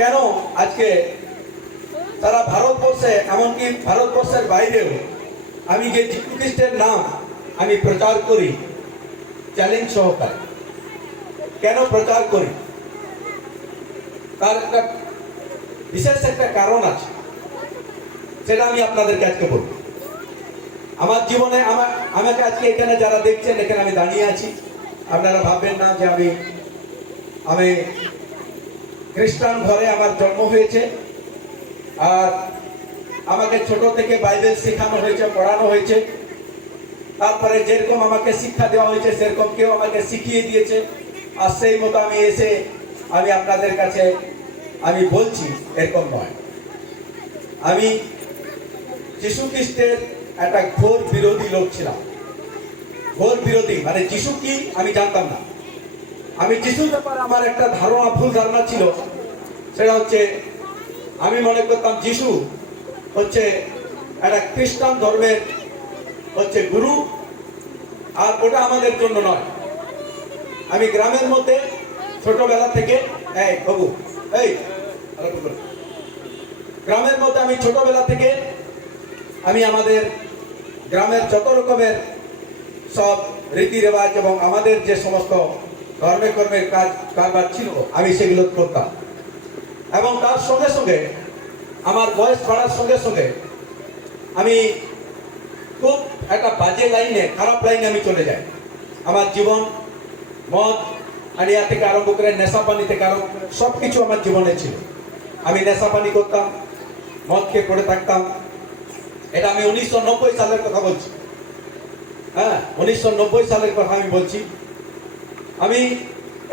কেন আজকে সারা ভারতবর্ষে এমনকি ভারতবর্ষের বাইরেও আমি যে যিশু খ্রিস্টের নাম আমি প্রচার করি চ্যালেঞ্জ সহকারে, কেন প্রচার করি তার একটা বিশেষ একটা কারণ আছে, সেটা আমি আপনাদেরকে আজকে বলব। আমার জীবনে আমাকে আজকে এখানে যারা দেখছেন, এখানে আমি দাঁড়িয়ে আছি, আপনারা ভাববেন না যে আমি খ্রিস্টান ঘরে আমার জন্ম হয়েছে আর আমাকে ছোট থেকে বাইবেল শেখানো হয়েছে, পড়ানো হয়েছে, তারপরে যেরকম আমাকে শিক্ষা দেওয়া হয়েছে সেরকম কেউ আমাকে শিখিয়ে দিয়েছে আর সেই মতো আমি এসে আমি আপনাদের কাছে আমি বলছি, এরকম নয়। আমি যিশু খ্রিস্টের একটা ঘোর বিরোধী লোক ছিলাম। ঘোর বিরোধী মানে যিশু কি আমি জানতাম না। আমি যিশুর ব্যাপারে আমার একটা ভুল ধারণা ছিল, সেটা হচ্ছে আমি মনে করতাম যিশু হচ্ছে একটা খ্রিস্টান ধর্মের হচ্ছে গুরু, আর ওটা আমাদের জন্য নয়। আমি গ্রামের মধ্যে ছোটবেলা থেকে গ্রামের মধ্যে আমি ছোটবেলা থেকে আমি আমাদের গ্রামের যত রকমের সব রীতি রেওয়াজ এবং আমাদের যে সমস্ত কর্মের কারবার ছিল আমি সেগুলো করতাম। এবং তার সঙ্গে সঙ্গে আমার বয়স বাড়ার সঙ্গে সঙ্গে আমি খুব একটা বাজে লাইনে, খারাপ লাইনে আমি চলে যাই। আমার জীবন মদ আনিয়া থেকে আরম্ভ করে নেশা পানি থেকে আরম্ভ করে সব কিছু আমার জীবনে ছিল। আমি নেশা পানি করতাম, মদ খেয়ে পড়ে থাকতাম। এটা আমি 1990 সালের কথা বলছি। হ্যাঁ, 1990 সালের কথা আমি বলছি। আমি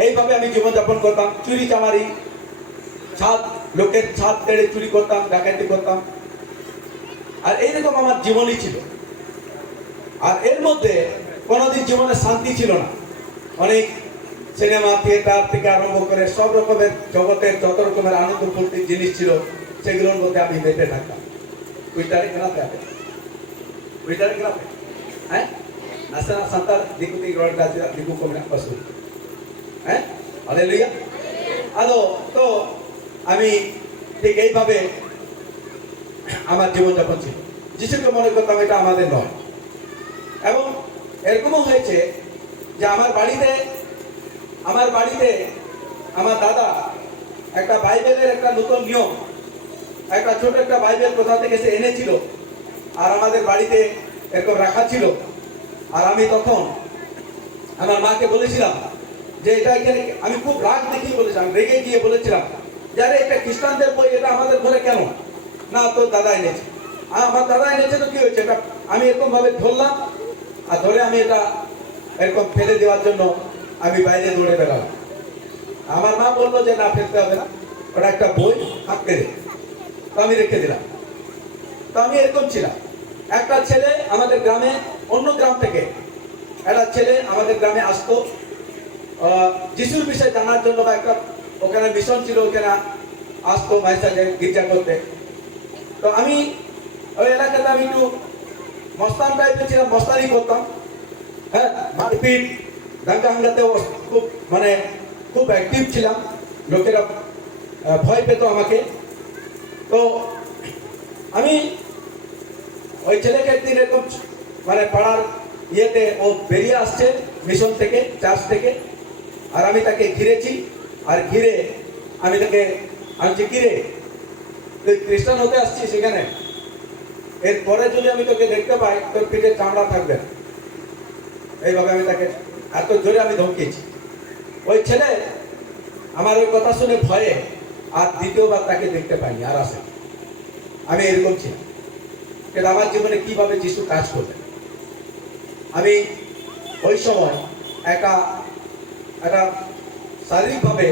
এইভাবে আমি জীবনযাপন করতাম, চুরি চামারি, লোকের ছাদ তেড়ে চুরি করতাম, ডাকাতি করতাম, আর এইরকম আমার জীবনই ছিল। আর এর মধ্যে কোনোদিন জীবনে শান্তি ছিল না। অনেক সিনেমা থিয়েটার থেকে আরম্ভ করে সব রকমের জগতের যত রকমের আনন্দ ফুর্তির জিনিস ছিল সেগুলোর মধ্যে আমি মেতে থাকতাম। Kuitari kenapa ya? Kuitari kenapa? Nasa santar dikuti keluarga diku komen pasu. Haleluya. আলো তো আমি ঠিক এইভাবে আমার জীবনযাপন ছিল। যিশুকে মনে করতাম এটা আমাদের নয়। এবং এরকমও হয়েছে যে আমার বাড়িতে আমার দাদা একটা বাইবেলের একটা নতুন নিয়ম, একটা ছোট একটা বাইবেল কোথা থেকে সে এনেছিল আর আমাদের বাড়িতে এরকম রাখা ছিল। আর আমি তখন আমার মাকে বলেছিলাম যে এটা এখানে, আমি খুব রাগ দেখিয়ে বলেছিলাম, রেগে গিয়ে বলেছিলাম যে আরে এটা খ্রিস্টানদের বই, এটা আমাদের ঘরে কেন? না, তো দাদা এনেছে। আমার দাদা এনেছে তো কি হয়েছে? এটা আমি এরকম ভাবে ধরলাম, আর ধরে আমি এটা এরকম ফেলে দেওয়ার জন্য আমি বাইরে দৌড়ে বেড়ালাম। আমার মা বললো যে না, ফেলতে হবে না, ওটা একটা বই, হাঁকতে দে। তো আমি রেখে দিলাম। তো আমি এরকম ছিলাম। একটা ছেলে আমাদের গ্রামে, অন্য গ্রাম থেকে একটা ছেলে আমাদের গ্রামে আসতো যিশুর বিষয়ে জানার জন্য, বা একটা ওখানে মিশন ছিল, ওখানে আসতো মায়ের সাথে গির্জা করতে। তো আমি ওই এলাকাতে আমি একটু মস্তান টাইপের ছিলাম, মস্তানি করতাম। হ্যাঁ, মারপিট দাঙ্গা হাঙ্গাতেও খুব অ্যাক্টিভ ছিলাম। লোকেরা ভয় পেত আমাকে। তো আমি ওই ছেলেকে একদিন এরকম পাড়ার ইয়েতে ও বেরিয়ে আসছে মিশন থেকে, চার্চ থেকে, আর আমি তাকে ঘিরেছি। আর ঘিরে আমি তাকে আনছি, কিরে তুই খ্রিস্টান হতে আসছিস সেখানে, এরপরে যদি আমি তোকে দেখতে পাই তোর পিঠে চামড়া থাকবে না। এইভাবে আমি তাকে এত জোরে আমি ধমকিয়েছি। ওই ছেলে আমার ওই কথা শুনে ভয়ে আর দ্বিতীয়বার তাকে দেখতে পাইনি, আর আসে। আমি এরকম ছিলাম। কিন্তু আমার জীবনে কিভাবে যিশু কাজ করলেন, আমি ওই সময় একটা শারীরিকভাবে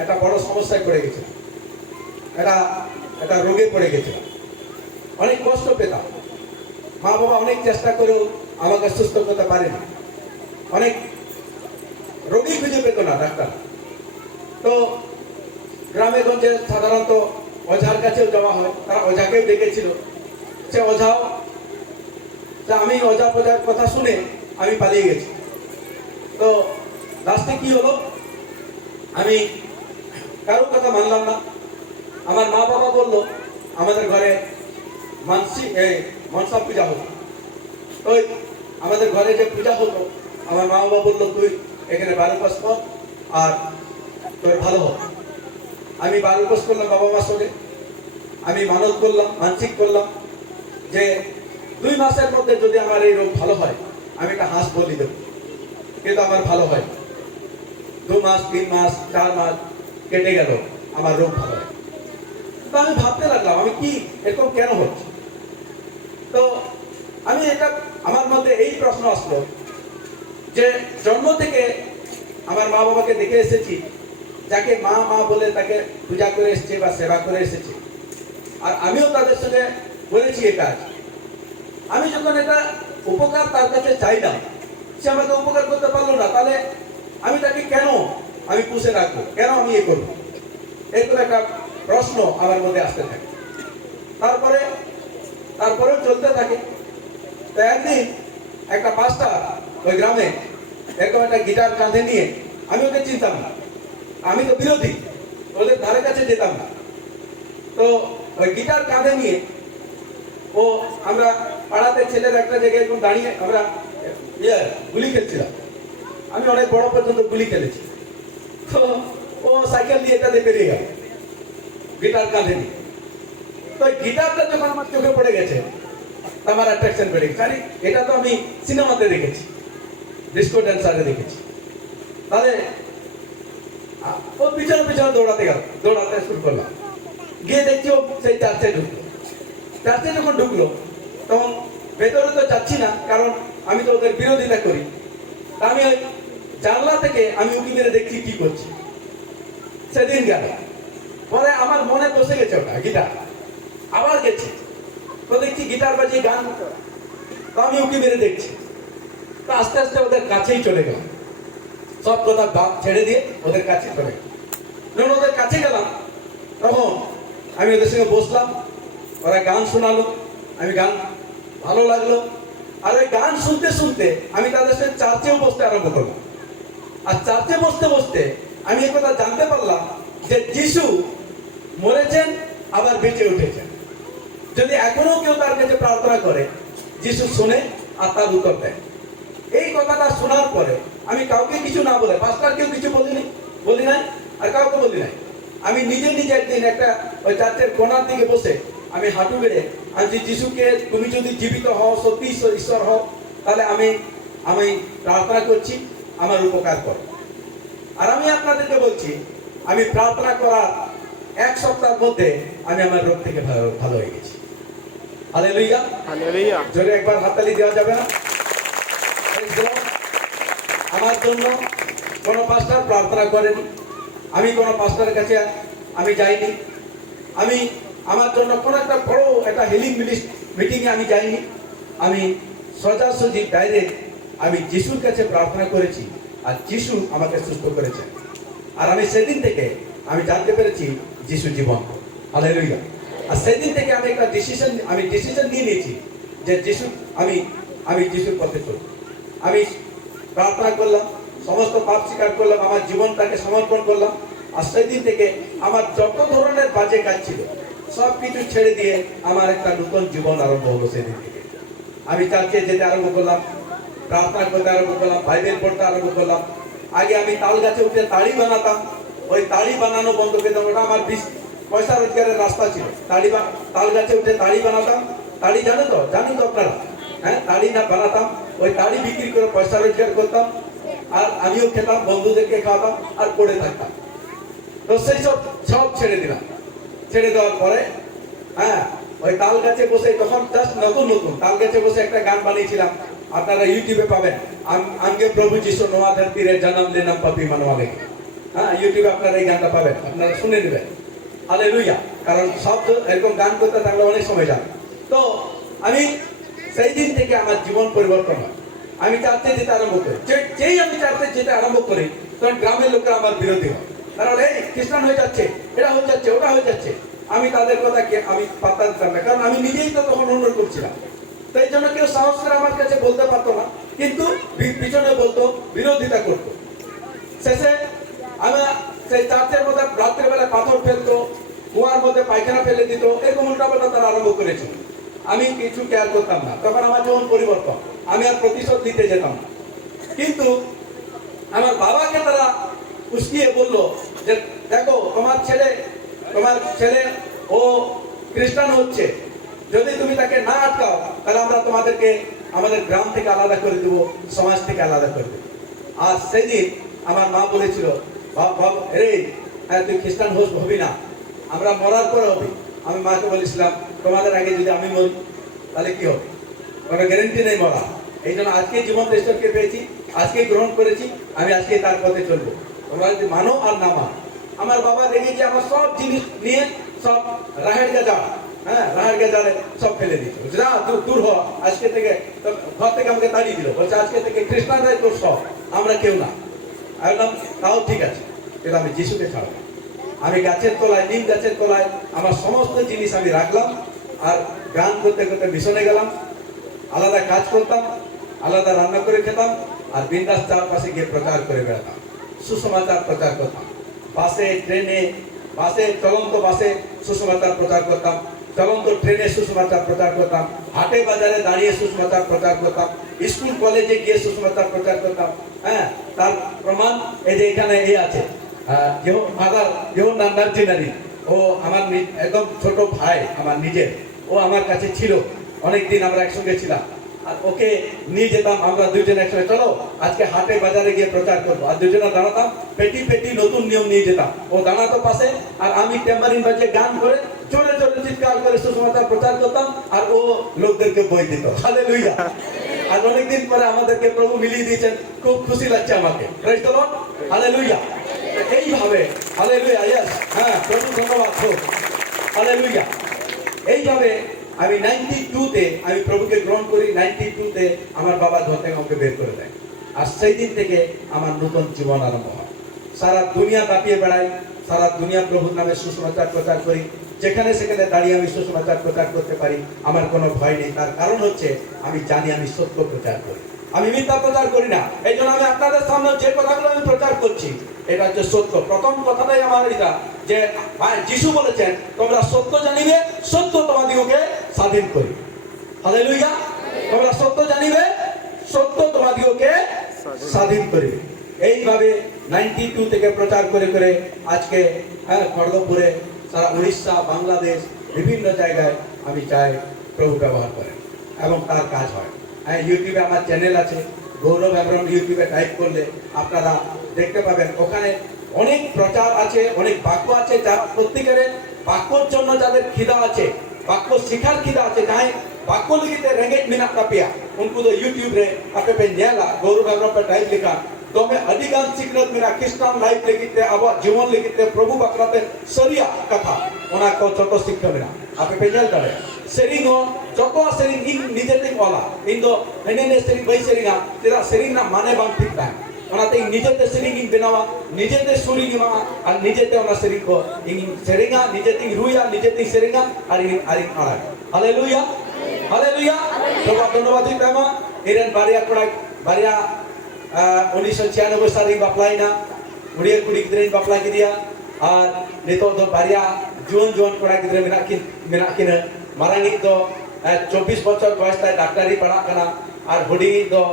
একটা বড় সমস্যায় পড়ে গেছিলাম, একটা রোগে পড়ে গেছিলাম। অনেক কষ্ট পেতাম। মা বাবা অনেক চেষ্টা করেও আমাকে সুস্থ করতে পারেনি। অনেক রোগী খুঁজে পেত না ডাক্তার। তো গ্রামে গঞ্জে সাধারণত ওঝার কাছেও যাওয়া হয়, তারা ওঝাকেও ডেকেছিল। সে ওঝাও, আমি ওঝা ফোঝার কথা শুনে আমি পালিয়ে গেছি। তো লাস্টে কি হলো, আমি কারোর কথা মানলাম না। আমার মা বাবা বললো আমাদের ঘরে মনসা পূজা হতো। ওই আমাদের ঘরে যে পূজা হতো, আমার মা বাবা বললো তুই এখানে 12 পাস কর আর তোর ভালো হবে। আমি 12 পাস করলাম বাবা মার সঙ্গে। আমি মানত করলাম, মানসিক করলাম যে 2 মাসের মধ্যে যদি আমার এই রোগ ভালো হয় আমি একটা হাঁস বলি দেবো। কিন্তু আমার ভালো হয় 2 মাস, 3 মাস, 4 মাস কেটে গেল, আমার রোগ ভালো হয়। তো আমি ভাবতে লাগলাম আমি কি এরকম কেন হচ্ছে। তো আমি এটা আমার মধ্যে এই প্রশ্ন আসলো যে জন্ম থেকে আমার মা বাবাকে দেখে এসেছি, যাকে মা মা বলে তাকে পূজা করে এসেছে বা সেবা করে এসেছে, আর আমিও তাদের সঙ্গে করেছি এই কাজ। আমি যখন এটা উপকার তার কাছে চাইলাম, সে আমাকে উপকার করতে পারলো না, তাহলে আমি তাকে কেন আমি পুষে রাখবো, কেন আমি এ করবো, এরকম একটা প্রশ্ন আমার মধ্যে আসতে থাকে। তারপরেও চলতে থাকে। তো একদিন একটা পাস্টার ওই গ্রামে এরকম একটা গিটার কাঁধে নিয়ে, আমি ওকে চিনতাম না, আমি তো বিরোধী, ওদের ধারে কাছে যেতাম না। তো ওই গিটার কাঁধে নিয়ে ও আমরা পাড়াতে ছেলের একটা জায়গায় এরকম দাঁড়িয়ে আমরা গুলি খেলছিলাম। আমি অনেক বড় পর্যন্ত গুলি খেলেছি। তো ও সাইকেল দিয়ে এটাতে বেরিয়ে গেল গিটার কাঁধে নিয়ে। তো গিটারটা যখন আমার চোখে পড়ে গেছে আমার অ্যাট্রাকশন বেড়ে গেছে। আরে এটা তো আমি সিনেমাতে দেখেছি, ডিস্কো ড্যান্সারে দেখেছি। তাহলে ও পিছনে পিছনে দৌড়াতে শুরু করলাম। গিয়ে দেখছি ও সেই চার্চে ঢুকলো। চার্চে যখন ঢুকলো তখন ভেতরে তো যাচ্ছি না, কারণ আমি তো ওদের বিরোধিতা করি। তা আমি ওই জানলা থেকে আমি উঁকি মেরে দেখছি কি করছি। সেদিন গেল, পরে আমার মনে বসে গেছে ওটা গিটার, আবার গেছি তো দেখছি গিটার বাজিয়ে গান। তো আমি উঁকি মেরে দেখছি। তো আস্তে আস্তে ওদের কাছেই চলে গেলাম, সব কথা বাদ ছেড়ে দিয়ে ওদের কাছে চলে গেলাম। যখন ওদের কাছে গেলাম তখন আমি ওদের সঙ্গে বসলাম, ওরা গান শোনালো, আমি গান ভালো লাগলো। আর ওই গান শুনতে শুনতে আমি তাদের সাথে চার্চেও বসতে আরম্ভ করলাম। আর চার্চে বসতে বসতে আমি এই কথা জানতে পারলাম যে যিশু মরেছেন আবার বেঁচে উঠেছেন। যদি এখনো কেউ তার কাছে প্রার্থনা করে, যিশু শুনে আর তার উত্তর দেয়। এই কথাটা শোনার পরে আমি কাউকে কিছু না বলে, পাস্টারকেও কিছু বলি নাই আর কাউকে বলি নাই। আমি নিজে নিজে একদিন একটা ওই চার্চের কোণার দিকে বসে আমি হাঁটু বেড়ে আমি যিশুকে, তুমি যদি জীবিত হও, সত্যি ঈশ্বর হও, তাহলে আমি প্রার্থনা করছি, আমার উপকার করো। আর আমি আপনাদেরকে বলছি, আমি প্রার্থনা করার 1 সপ্তাহের মধ্যে আমি আমার রোগ থেকে ভালো হয়ে গেছি। Hallelujah, hallelujah. জোরে একবার হাততালি দেওয়া যাবে না? আমার জন্য কোনো পাস্টার প্রার্থনা করেনি, আমি কোনো পাস্টারের কাছে আমি যাইনি, আমি আমার জন্য কোনো একটা বড় একটা হিলিং মিটিংয়ে আমি যাইনি। আমি সোজাসুজি ডাইরেক্ট আমি যিশুর কাছে প্রার্থনা করেছি, আর যিশু আমাকে সুস্থ করেছেন। আর আমি সেদিন থেকে আমি জানতে পেরেছি যিশু জীবন। হালেলুয়া। আর সেদিন থেকে আমি একটা ডিসিশন নিয়ে নিয়েছি যে যিশু আমি যিশুর পথে চলব। আমি প্রার্থনা করলাম, সমস্ত পাপ স্বীকার করলাম, আমার জীবনটাকে সমর্পণ করলাম। আর সেদিন থেকে আমার যত ধরনের বাজে কাজ ছিল সব কিছু ছেড়ে দিয়ে আমার একটা নতুন জীবন আরম্ভ হলো। সেদিন থেকে আমি চার্চে যেতে আরম্ভ করলাম, প্রার্থনা করতে আরম্ভ করলাম, বাইবেল পড়তে আরম্ভ করলাম। আগে আমি তাল গাছে উঠে তাড়ি বানাতাম, ওই তাড়ি বানানো বন্ধ করে দিতাম। ওটা আমার পয়সা রোজগারের রাস্তা ছিল। তাল গাছে উঠে তাড়ি বানাতাম। তাড়ি জানি তো আপনারা? হ্যাঁ, তাড়ি না বানাতাম, ওই তাড়ি বিক্রি করে পয়সা রোজগার করতাম, আর আমিও খেতাম, বন্ধুদেরকে খাওয়াতাম আর পড়ে থাকতাম। তো সেই সব ছেড়ে দিলাম। ছেড়ে দেওয়ার পরে ওই তাল গাছে বসে, তখন জাস্ট নতুন তাল গাছে বসে একটা গান বানিয়েছিলাম, আপনারা ইউটিউবে পাবেন। আগে প্রভু যিশু নোয়া ধরতিরে জন্ম লেনাম পাপি মানওয়ালে। ইউটিউবে আপনারা এই গানটা পাবেন, আপনারা শুনে নেবেন। হালেলুয়া। কারণ সব এরকম গান করতে থাকলে অনেক সময় যাবে। তো আমি সেই দিন থেকে আমার জীবন পরিবর্তন হয়। আমি চার্চে যেতে আরম্ভ করি। যেই আমি চার্চে যেতে আরম্ভ করি তখন গ্রামের লোকেরা আমার বিরোধী হয়। কারণ এই খ্রিস্টান হয়ে যাচ্ছে, এটা হয়ে যাচ্ছে, ওটা হয়ে যাচ্ছে। আমি তাদের কথা আমি পাত্তা দিতাম না, কারণ আমি নিজেই তো তখন অন্যরকম ছিলাম। তো এই জন্য কেউ সাহস করে আমার কাছে বলতে পারতো না, কিন্তু পিছনে বলতো, বিরোধিতা করতো। শেষে আমার সেই চার্চের মধ্যে রাত্রেবেলা পাথর ফেলতো, কুয়ার মধ্যে পায়খানা ফেলে দিত, এরকম উল্টাপাল্টা তারা আরম্ভ করেছিল। আমি কিছু কেয়ার করতাম না। তখন আমার যেমন পরিবর্তন, আমি আর প্রতিশোধ দিতে যেতাম না। কিন্তু আমার বাবাকে তারা উস্কিয়ে বলল যে দেখো তোমার ছেলে ও খ্রিস্টান হচ্ছে, যদি তুমি তাকে না আটকাও তাহলে আমরা তোমাদেরকে আমাদের গ্রাম থেকে আলাদা করে দেবো, সমাজ থেকে আলাদা করে দেবো। আর সেদিন আমার মা বলেছিল, রে হ্যাঁ তুই খ্রিস্টান হবি না, আমরা মরার পরে হবি। আমি মাকে বলেছিলাম তোমাদের আগে যদি আমি মরি তাহলে কি হবে, কোনো গ্যারেন্টি নেই মরা। এই জন্য আজকে জীবন্ত ঈশ্বরকে পেয়েছি, আজকে গ্রহণ করেছি, আমি আজকে তার পথে চলবো, তোমরা যদি মানো আর না মানো। আমার বাবা দেখেছি আমার সব জিনিস নিয়ে সব রাহের গাজাড়, হ্যাঁ রাহের গাজাড়ে সব ফেলে দিয়েছিল, যা দূর হ আজকে থেকে, ঘর থেকে আমাকে তাড়িয়ে দিল, বলছে আজকে থেকে খ্রিস্টানরাই তোর সব, আমরা কেউ না। একদম তাও ঠিক আছে, কিন্তু আমি যিশুকে ছাড়ব। আমি গাছের তলায়, নিম গাছের তলায় আমার সমস্ত জিনিস আমি রাখলাম, আর গান করতে করতে মিশনে গেলাম, আলাদা কাজ করতাম, আলাদা রান্না করে খেতাম, আর বিন্দাস চারপাশে গিয়ে প্রচার করে বেড়াতাম, সুসমাচার প্রচার করতাম। বাসে ট্রেনে, চলন্ত বাসে সুসমাচার প্রচার করতাম, চলন্ত ট্রেনে সুসমাচার প্রচার করতাম, হাটে বাজারে দাঁড়িয়ে সুসমাচার প্রচার করতাম, স্কুল কলেজে গিয়ে সুসমাচার প্রচার করতাম। হ্যাঁ, তার প্রমাণ এই যে এখানে এই আছে, যেমন নান্দারচিনারি, ও আমার একদম ছোট ভাই আমার নিজের, ও আমার কাছে ছিল, অনেকদিন আমরা একসঙ্গে ছিলাম। আর ওকে নিয়ে যেতাম আমরা দুজন একসঙ্গে, চলো আজকে হাটে বাজারে গিয়ে প্রচার করবো, আর দুজনে দাঁড়াতাম, পেটি পেটি নতুন নিয়ম নিয়ে যেতাম। ও দাঁড়াতো পাশে, আর আমি ট্যাম্বারিন বাজিয়ে গান করে জোরে জোরে চিৎকার করে সুসমাচার প্রচার করতাম, আর ও লোকদেরকে বই দিত। হালেলুয়া। আর অনেকদিন পরে আমাদেরকে প্রভু মিলিয়ে দিয়েছেন, খুব খুশি লাগছে আমাকে। Praise the lord. হালেলুয়া। এইভাবে হালেলুয়া, ইয়েস, হ্যাঁ প্রভু ধন্যবাদ হোক। হালেলুয়া। এইভাবে আমি 92-তে আমি প্রভুকে গ্রহণ করি। 92-তে আমার বাবা ঘর থেকে আমাকে বের করে দেয়, আর সেই দিন থেকে আমার নতুন জীবন আরম্ভ হয়। সারা দুনিয়া কাঁপিয়ে বেড়াই, সারা দুনিয়া প্রভুর নামে সুসমাচার প্রচার করি, যেখানে সেখানে দাঁড়িয়ে আমি সুসমাচার প্রচার করতে পারি, আমার কোনো ভয় নেই। তার কারণ হচ্ছে আমি জানি আমি সত্য প্রচার করি, আমি মিথ্যা প্রচার করি না। এই জন্য আমি আপনাদের সামনে যে কথাগুলো আমি প্রচার করছি এটা হচ্ছে সত্য। প্রথম কথাটাই আমার এটা যে যিশু বলেছেন তোমরা সত্য জানিবে, সত্য তোমাদিগকে স্বাধীন করিবে। হালেলুয়া। তোমরা সত্য জানিবে, সত্য তোমাদিগকে স্বাধীন করিবে। এইভাবে 92 থেকে প্রচার করে করে আজকে খড়গপুরে, সারা উড়িষ্যা, বাংলাদেশ, বিভিন্ন জায়গায় আমি চাই প্রভু ব্যবহার করেন এবং তার কাজ হয়। হ্যাঁ, ইউটিউবে আমার চ্যানেল আছে, গৌরব আবরণ, ইউটিউবে টাইপ করলে আপনারা দেখতে পাবেন। ওখানে অনেক প্রচার আছে, অনেক বাক্য আছে, যার প্রত্যেকের বাক্যর জন্য যাদের খিদা আছে, বাক্য শিখার খিদা আছে, যাই বাক্য লিখিতে रेंगेज मेना कापिया उनको तो यूट्यूब रे आपे पे नेला गौरव आबरণ पे टाइप लिखा तो मैं अधिकांश सिकनत मेरा क्रिश्चियन लाइफ लिखिते अब जीवन लिखिते प्रभु बकराते सरिया कथा ओना को छोटो शिक्षा मेरा आपे पे नेल दाड़े सेरिंग हो जोतो सेरिंग इन निजेते वाला इन दो हेने सेरिंग बाई सेरिंगा तेरा सेरिंग ना माने बांग ठीक था ओनाते निजेते सेरिंग इन बेनावा निजेते सुरी निमा और निजेते ओना सेरिंग को इन सेरिंगा निजेते रुया निजेते सेरिंगा और इन आरिंग आड़ा हालेलुया हालेलुया। प्रभु धन्यवाद दी तेमा इरेन बारिया कोड़ा बारिया 1996 साल बापलाइना उड़िया कुड़ी गिद्रे बापला गिदिया और नितो दो बारिया जुन कोड़ा गिद्रे मेना किन मारांगी दो 24 बछर बयस ताय डाक्टरी पढ़ा कना और हुडिंगी दो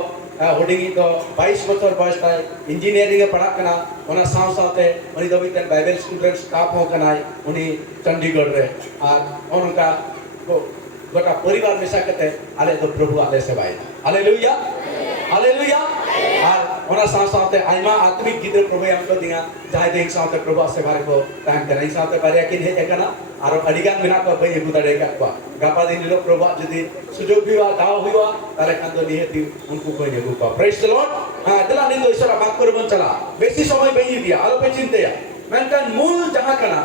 22 बछर बयस ताय इंजीनियरिंग पढ़ा कना ओना साव सावते उनी दो बितन बाइबल स्कूल रे स्टाफ हो कनाय उनी चंडीगढ़ रे और उनका गोटा परिवार मेसा करते आले तो प्रभु आले सेवाई हालेलुया हालेलुया। और ओना साव सावते आइमा आत्मिक गिद्रे प्रभु हमको दिया जाय देख सावते प्रभु सेवा को तान करे सावते बारिया किन हे एकना और अडिगान मेना को बई गुदाड़े का को गापा दिन लो प्रभु यदि सुजोग हुआ दाव हुआ ताले खान तो निहति उनको कोई नेगु को प्रेज द लॉर्ड। हां दला निंदो ईश्वर बात करबन चला बेसी समय बई दिया आलो पे चिंते या मेनकान मूल जहां कना